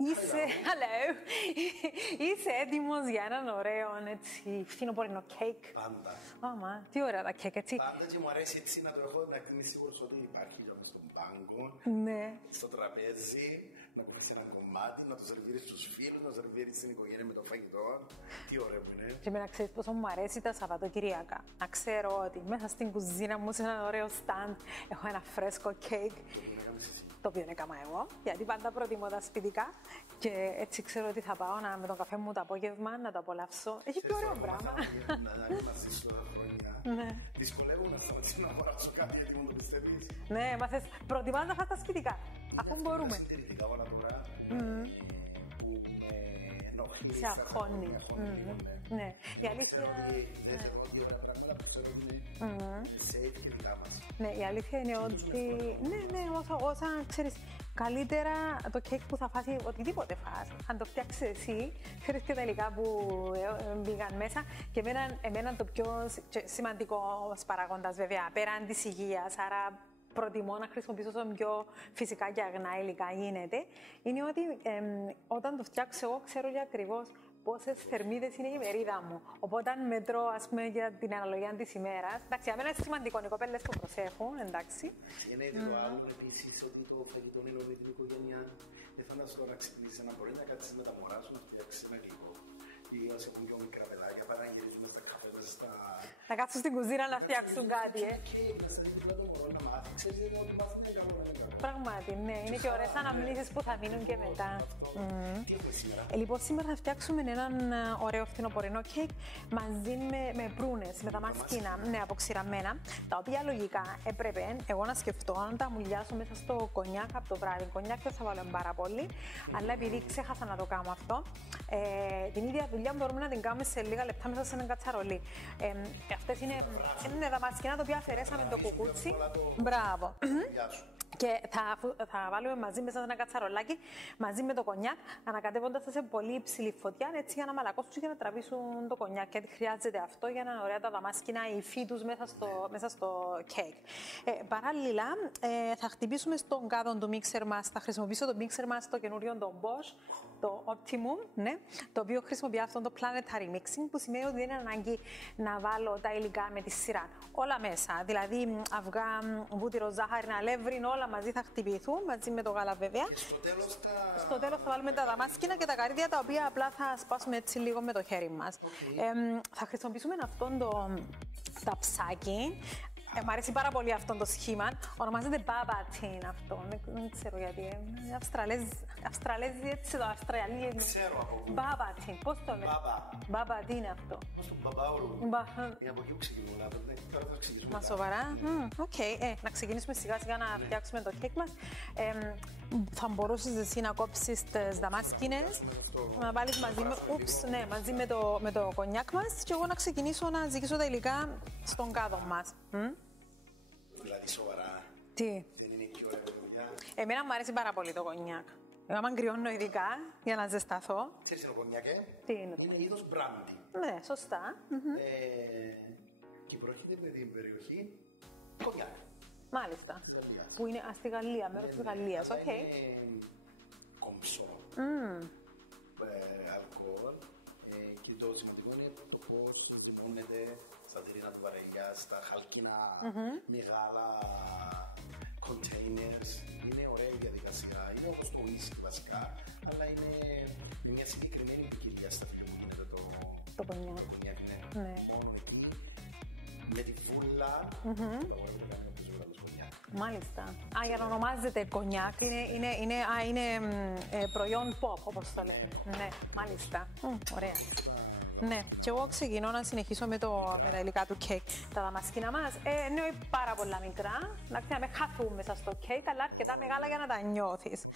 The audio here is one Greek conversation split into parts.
Hello, είσαι έτοιμος για έναν ωραίο, έτσι, φθινοπορεινό κέικ? Πάντα. Άμα, τι ωραία τα κέικ, έτσι. Πάντα και μου αρέσει έτσι να το έχω, να είμαι σίγουρος ότι υπάρχει στον πάγκο, Ναι. στο τραπέζι, να κόψεις ένα κομμάτι, να το σερβίρεις στους φίλους, να σερβίρεις στην οικογένεια με το φαγητό. Τι ωραίο που είναι. Και εμένα ξέρεις πόσο μου αρέσει τα Σαββατοκυριακά. Να ξέρω ότι μέσα στην κουζίνα μου, σε ένα ωραίο στάντ, έχω ένα φρέσκο κέικ. Το οποίο έκανα εγώ, γιατί πάντα προτιμώ τα σπιτικά και έτσι ξέρω ότι θα πάω με τον καφέ μου το απόγευμα να το απολαύσω. Έχει πιο ωραίο πράγμα. Να είμαστε στα χρόνια. Δυσκολεύομαι να σταματήσω να αγοράσω κάτι γιατί μου το πιστεύεις. Ναι, μα θες προτιμάς να φας τα σπιτικά, αφού μπορούμε. Συντηρητικά όλα τώρα που ενοχλεί. Σε αγχώνει. Ναι, η αλήθεια... Δεν θέλω δύο ώρα πράγματα που ξέρω ότι είναι safe και δικά μας. Ναι, η αλήθεια είναι ότι, ναι, όσα ξέρεις, καλύτερα το κέικ που θα φας ή οτιδήποτε φας, αν το φτιάξεις εσύ, ξέρεις και τα υλικά που μπήκαν μέσα. Και εμένα το πιο σημαντικό παραγόντας, βέβαια, πέραν της υγείας, άρα προτιμώ να χρησιμοποιήσω όσο πιο φυσικά και αγνά υλικά γίνεται, είναι ότι όταν το φτιάξω εγώ ξέρω για ακριβώς πόσες θερμίδες είναι η μερίδα μου. Οπότε, αν μετρώ, ας πούμε, για την αναλογία της ημέρας. Εντάξει, για μένα είναι σημαντικό, οι κοπέλες το προσέχουν, εντάξει. Είναι το άλλο επίσης ότι το φαγητό ενώνει την οικογένεια. Δεν φαντάζομαι να ξυπνήσεις να μπορεί να κάτσεις με τα μωρά σου να φτιάξεις ένα γλυκό. Ή όσοι έχουν πιο μικρά παιδάκια, παρά να γυρίσουμε στα καφέ μέσα στα. Να κάτσουν στην κουζίνα να φτιάξουν κάτι, Και να σε δει το μωρό να μάθει, ξέρεις ότι μάθει είναι καλό, είναι καλό. Πράγματι, ναι, είναι και ωραίες αναμνήσεις που θα μείνουν και μετά. Τι έχουμε σήμερα? Λοιπόν, σήμερα θα φτιάξουμε έναν ωραίο φθινοπορεινό κέικ μαζί με προύνες, με τα μασκίνα, ναι, αποξηραμένα, τα οποία λογικά έπρεπε εγώ να σκεφτώ να τα μουλιάσω μέσα στο κονιάκ από το βράδυ. Κονιάκ δεν θα βάλω πάρα πολύ, αλλά επειδή ξέχασα να το κάνω αυτό, την ίδια δουλειά μπορούμε να την κάνουμε σε λίγα λεπτά μέσα σε ένα κατσαρολί. Αυτές είναι τα μασκίνα τα οποία αφαιρέσαμε το κουκούτσι. Μπράβο. Και θα βάλουμε μαζί μέσα σε ένα κατσαρολάκι, μαζί με το κονιάκ, ανακατεύοντας τα σε πολύ υψηλή φωτιά, έτσι για να μαλακώσουν και να τραβήσουν το κονιάκ. Γιατί χρειάζεται αυτό για να είναι ωραία τα δαμάσκηνα, η υφή τους μέσα στο κέικ. Παράλληλα, θα χτυπήσουμε στον κάδον του μίξερ μας. Θα χρησιμοποιήσω το μίξερ μας το καινούριο, το Bosch, το Optimum, ναι, το οποίο χρησιμοποιεί αυτό το Planetary Mixing, που σημαίνει ότι δεν είναι ανάγκη να βάλω τα υλικά με τη σειρά. Όλα μέσα, δηλαδή αυγά, βούτυρο, ζάχαρη, αλεύρι, όλα μαζί θα χτυπηθούν, μαζί με το γάλα βέβαια. Και στο τέλος θα βάλουμε τα δαμάσκηνα και τα καρύδια, τα οποία απλά θα σπάσουμε έτσι λίγο με το χέρι μας. Θα χρησιμοποιήσουμε αυτόν το ταψάκι. Μ' αρέσει πάρα πολύ αυτό το σχήμα. Ονομάζεται Baba Tin αυτό. Δεν ξέρω γιατί. Αυστραλέζι, έτσι το Αυστραλία. ξέρω από πού. Baba Tin. Πώς το λένε? Baba Tin αυτό. Πώς τον μπαμπάουρου. Από εκεί που ξεκινούμε, τώρα θα ξεκινήσουμε. Μα σοβαρά. Οκ. Να ξεκινήσουμε σιγά σιγά να φτιάξουμε το κέικ μας. Θα μπορούσες εσύ να κόψεις τις δαμάσκηνες, να βάλεις μαζί με το κονιάκ μας και εγώ να ξεκινήσω να ζυγίσω τα υλικά στον κάδο μας. Δηλαδή σοβαρά. Τι? Δεν είναι εκεί ωραία δουλειά. Εμένα μου αρέσει πάρα πολύ το κονιάκ. Εγώ κρυώνω ειδικά για να ζεσταθώ. Ξέρεις είναι ο κονιάκ, Τι είναι? Είναι είδος μπράντι. Ναι, σωστά. Και προέρχεται με την περιοχή κονιάκ. Μάλιστα. Της Γαλλίας. Που είναι στη Γαλλία, μέρος της Γαλλίας, οκ. Είναι κομψό. Αλκοόλ. Και το σημαντικό είναι το πώς ζυμώνεται στα τυρινά του βαρελιά, στα χαλκίνα μεγάλα containers. Είναι ωραία η διαδικασία. Είναι όπως το whisky βασικά, αλλά είναι με μια συγκεκριμένη ποικιλία στα οποία γίνεται το κονιάκ. Ναι. Μόνο εκεί, με τη φούλα, θα μπορούμε να κάνουμε πιο ζωγραφές κονιάκ. Μάλιστα. Για να ονομάζεται κονιάκ, είναι προϊόν pop, όπως το λένε. Ναι, μάλιστα. Ωραία. Ναι, και εγώ ξεκινώ να συνεχίσω με τα υλικά του κέικ. Τα δαμασκίνα μας είναι πάρα πολλά μικρά, να με χαθούν μέσα στο κέικ, αλλά αρκετά μεγάλα για να τα νιώθεις.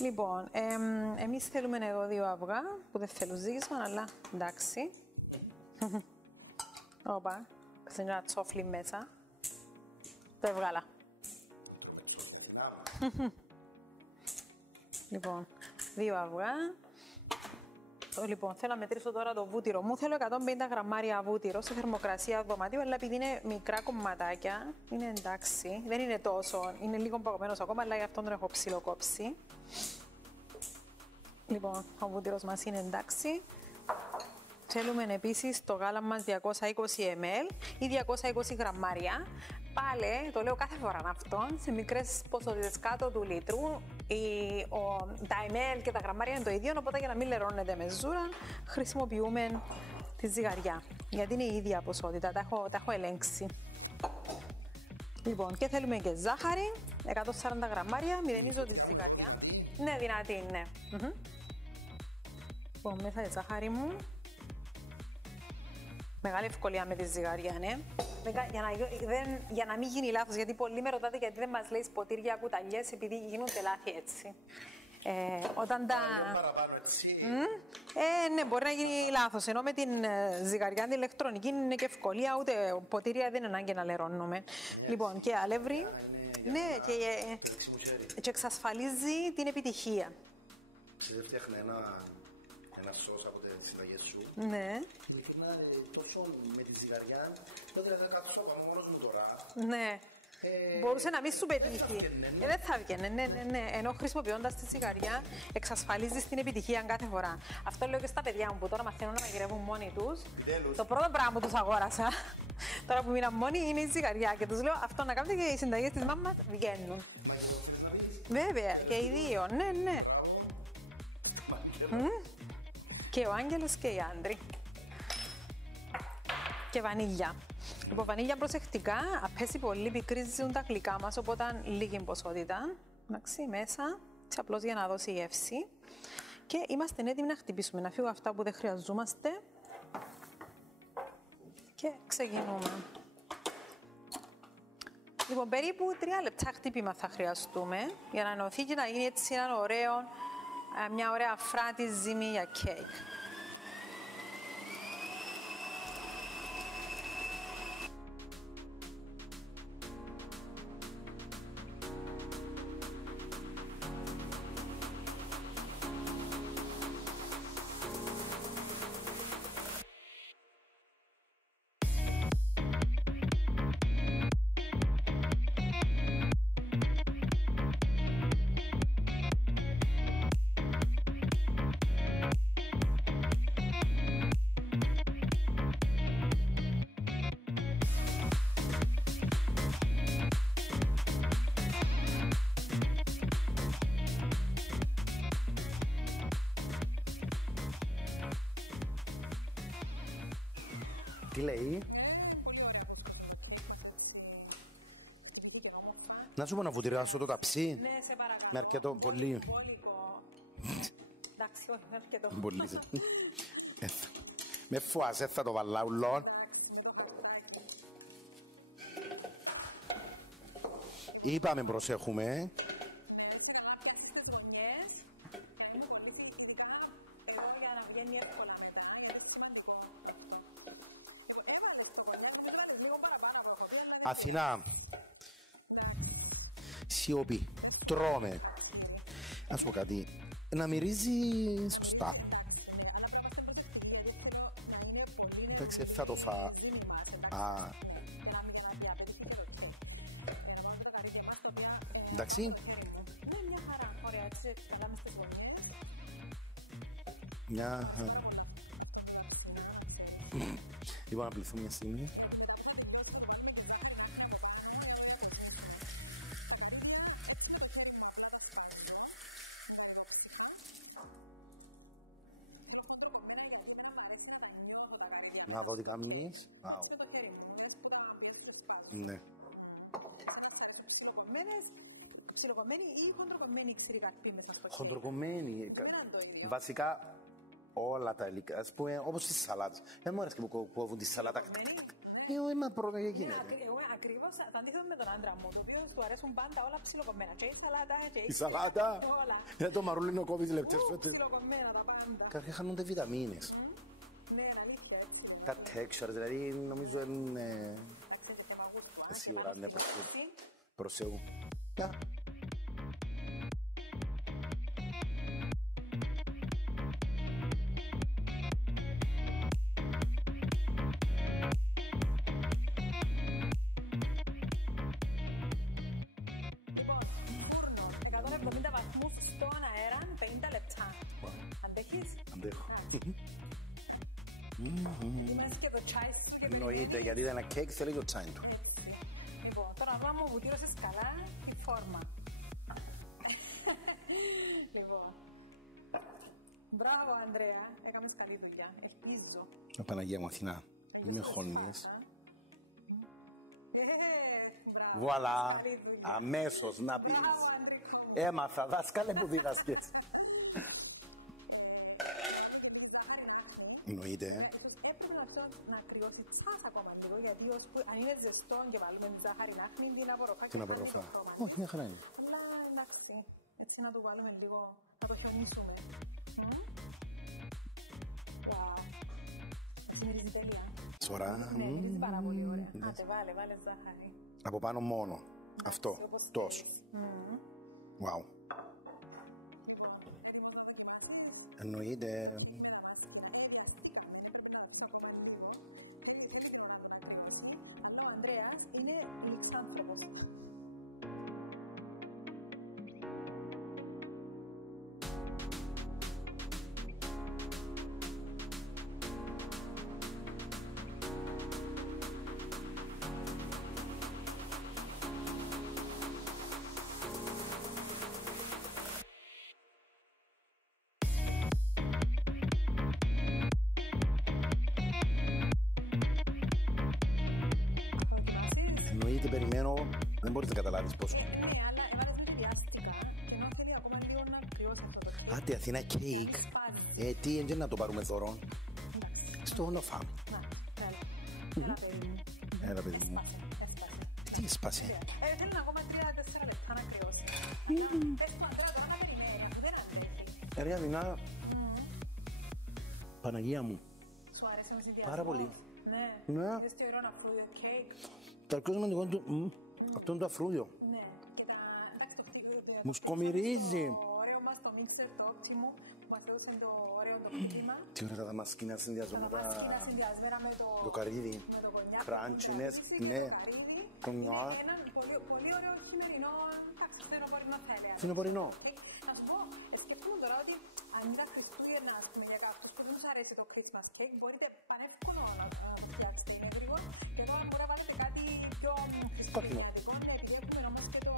Λοιπόν, εμείς θέλουμε εδώ 2 αυγά, που δεν θέλουν ζύγισμα, αλλά εντάξει. Όπα, ξενιώ ένα τσόφλι μέσα. Το έβγαλα. Λοιπόν, 2 αυγά. Λοιπόν, θέλω να μετρήσω τώρα το βούτυρο μου. Θέλω 150 γραμμάρια βούτυρο σε θερμοκρασία δωματίου, αλλά επειδή είναι μικρά κομματάκια, είναι εντάξει. Δεν είναι τόσο, είναι λίγο παγωμένος ακόμα, αλλά γι' αυτό τον έχω ψιλοκόψει. Λοιπόν, ο βούτυρος μας είναι εντάξει. Θέλουμε επίσης το γάλα μας 220 ml ή 220 γραμμάρια. Πάλι, το λέω κάθε φορά αυτό, σε μικρές ποσότητες κάτω του λίτρου. Τα ml και τα γραμμάρια είναι το ίδιο, οπότε για να μην λερώνεται με ζούρα, χρησιμοποιούμε τη ζυγαριά. Γιατί είναι η ίδια ποσότητα, τα έχω ελέγξει. Λοιπόν, και θέλουμε και ζάχαρη, 140 γραμμάρια, μηδενίζω τη ζυγαριά. Ναι, δυνατή, ναι. Λοιπόν, μέσα η ζάχαρη μου. Μεγάλη ευκολία με τη ζυγαριά, ναι. Για να μην γίνει λάθος, γιατί πολλοί με ρωτάτε γιατί δεν μας λέει ποτήρια, κουταλιές, επειδή γίνονται λάθη έτσι. Όταν τα... ναι, μπορεί να γίνει λάθος. Ενώ με την ζυγαριά την ηλεκτρονική είναι και ευκολία, ούτε ποτήρια δεν είναι ανάγκη να λερώνουμε. Λοιπόν, και αλεύρι, ναι, και εξασφαλίζει την επιτυχία. Ξέρετε, φτιάχνει ένα σως από τις συλλογές σου. Ναι. Ειλικρινά, τόσο με τη ζυγαριά, τότε θα κάτσω μόνος μου τώρα. Ναι. Μπορούσε να μην σου πετύχει. Δεν θα βγαίνει. Ναι. Ενώ χρησιμοποιώντας τη ζυγαριά, εξασφαλίζεις την επιτυχία κάθε φορά. Αυτό λέω και στα παιδιά μου που τώρα μαθαίνουν να μαγειρεύουν μόνοι τους. Το πρώτο πράγμα που τους αγόρασα, τώρα που μείναν μόνοι, είναι η ζυγαριά. Και τους λέω αυτό να κάνετε και οι συνταγές της μάμας βγαίνουν. Βέβαια, και οι δύο. Ναι. Και ο Άγγελος και οι άντροι. Και βανίλια. Λοιπόν, βανίλια προσεκτικά, απέσει πολύ, πικρίζουν τα γλυκά μας, οπότε λίγη ποσότητα. Εντάξει, μέσα, απλώς για να δώσει γεύση. Και είμαστε έτοιμοι να χτυπήσουμε, να φύγω αυτά που δεν χρειαζόμαστε. Και ξεκινούμε. Λοιπόν, περίπου 3 λεπτά χτύπημα θα χρειαστούμε, για να ενωθεί και να γίνει έτσι μια ωραία αφράτη ζύμη για κέικ. Τι λέει? Να σου πω να βουτυράσω το ταψί. Ναι, σε παρακαλώ. Με αρκετό πολύ. Εντάξει, όχι, με αρκετό. Πολύ. Με φουάσαι, θα το βαλάω. Είπαμε προσέχουμε. Αθηνά, σιωπή, τρώμε. Να σου πω κάτι, να μυρίζει σωστά. Εντάξει, θα το φάω. Εντάξει. Ναι, μια χαρά. Ωραία, έτσι, καλάμε στις γωνίες. Μια χαρά. Λοιπόν, να πληθούμε μια στιγμή. Να δω τι κάνεις. Ναι. Ψιλοκομμένη ή χοντροκομμένη ξηρή καρπή μέσα στο χέρι? Χοντροκομμένη. Βασικά όλα τα υλικά. Ας πούμε όπως τις σαλάτες. Δεν μου αρέσει που κόβουν τη σαλάτα. Εγώ είμαι πρώτα και γίνεται. Εγώ ακριβώς το αντίθετο με τον άντρα μου, το οποίο του αρέσουν πάντα όλα ψιλοκομμένα. Και η σαλάτα και η σαλάτα. Όλα. Είναι το μαρούλινο κόβεις λεπτές φέτες. Ψιλοκομμένα τα πάντα. Καρχά χάνονται βιταμίνες. Ναι, αναλύσω έτσι. Τα textures, δηλαδή νομίζω είναι... Σίγουρα, ναι, προσέχω. Λοιπόν, φούρνο, 170 βαθμούς στον αέρα, 50 λεπτά. Αντέχεις? Αντέχω. Είμαστε και το τσάι σου και Εννοείται, γιατί είναι ένα κέικ, θέλει το τσάι του. Έτσι. Λοιπόν, τώρα να μου βουτύρωσες καλά τη φόρμα. Λοιπόν. Μπράβο, Ανδρέα. Έκαμες καλή δουλειά. Ελπίζω. Παναγία μου, Αθηνά. Είμαι χωνίες. Μπράβο. Βουαλά. Αμέσως να πεις. Έμαθα, δάσκαλε που δίδασκες. Εννοείται, Έπρεπε να κρυώσει τσάς ακόμα λίγο, γιατί αν είναι ζεστό και βάλουμε την ζάχαρη να χνει την απορροφά. την απορροφά. Όχι, μια χαρά είναι. Αλλά εντάξει, έτσι να το βάλουμε λίγο, να το χιονίσουμε. Wow. Έτσι μυρίζει τέλεια. Σωρά. Ναι, μυρίζει πάρα πολύ ωραία. Άντε, βάλε ζάχαρη. Από πάνω μόνο. Αυτό. Τόσο. Wow. Εννοείται. Ο Ανδρέας είναι λιξάνθρωπος. Εννοείται, περιμένω. Δεν μπορείς να καταλάβεις πόσο. Ναι, αλλά έβαλες με πιάστηκα και ενώ θέλει ακόμα λίγο να κρυώσει αυτό το κέικ. Άτε, Αθήνα κέικ. Τι είναι να το πάρουμε δώρο. Εντάξει. Στο να φάμε. Να, έλα παιδί μου. Έλα, παιδί μου. Έσπασε. Τι έσπασε. Θέλει ακόμα 3-4 λεπτά να κρυώσει. Τώρα θα περιμένει, αφού δεν αντέχει. Ρε Αθηνά. Παναγία μου. Σου άρεσε ο συνδυασμός? Πάρα πολύ. Ναι. Ναι. Είδες τι ωραίο να φρούδιο κέικ. Το αρκό σημαντικό είναι αυτό είναι το αφρούδιο. Ναι. Και εντάξει, το φρούδιο. Μου σκομυρίζει. Το ωραίο μας το μίξερ, το Optimo, που μας έδωσε το ωραίο το κλίμα. Τι ωραία τα μασκίνα συνδυάζω με Τα μασκίνα συνδυασμένα με το καρύδι. με το κονιάκ. Κράντσινες, Και ναι. το καρύδι. Κονιάκ. Ναι, έναν πολύ ωραίο χειμερινό, εντάξει, φθινοπορεινό θα έλεγα. Φθινοπορεινό. Να σου πω, σκέφτομαι τώρα ότι αν είναι τα Χριστούγεννα, ας πούμε, για κάποιους που δεν τους αρέσει το Christmas cake, μπορείτε πανεύκολο να το φτιάξετε, είναι γρήγορο. Και τώρα μπορεί να βάλετε κάτι πιο χριστουγεννιάτικο, επειδή έχουμε όμως και το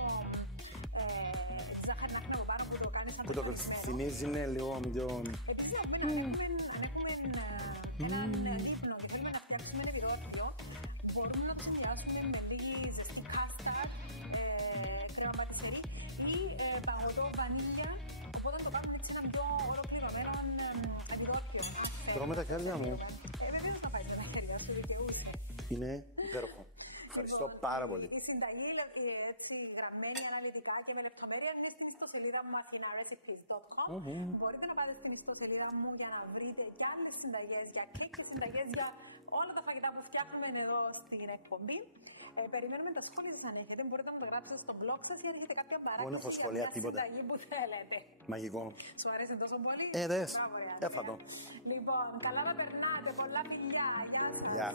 ζάχαρη από πάνω που το κάνει σαν Που το θυμίζει, ναι, λίγο πιο... Επίσης, αν έχουμε έναν δείπνο και θέλουμε να φτιάξουμε ένα επιδόρπιο, μπορούμε να το συνδυάσουμε με λίγη ζεστή κάσταρ, κρέμα πατησερί ή παγωτό βανίλια, οπότε το κάνουμε έτσι ένα πιο ολοκληρωμένο επιδόρπιο. Τρώω με τα χέρια μου. Βέβαια θα πάει τα χέρια σου, δικαιούσε. Είναι υπέροχο. Ευχαριστώ πάρα πολύ. Η συνταγή έτσι γραμμένη αναλυτικά και με λεπτομέρεια είναι στην ιστοσελίδα μου athinarecipes.com. Μπορείτε να πάτε στην ιστοσελίδα μου για να βρείτε και άλλες συνταγές για κέικ και συνταγές για όλα τα φαγητά που φτιάχνουμε εδώ στην εκπομπή. Περιμένουμε τα σχόλια σας αν έχετε. Μπορείτε να το γράψετε στο blog σας ή αν έχετε κάποια παράκληση για μια συνταγή που θέλετε. Μαγικό. Σου αρέσει τόσο πολύ? Δες. Έφατο. Λοιπόν, καλά να περνάτε. Πολλά φιλιά. Γεια σας. Γεια.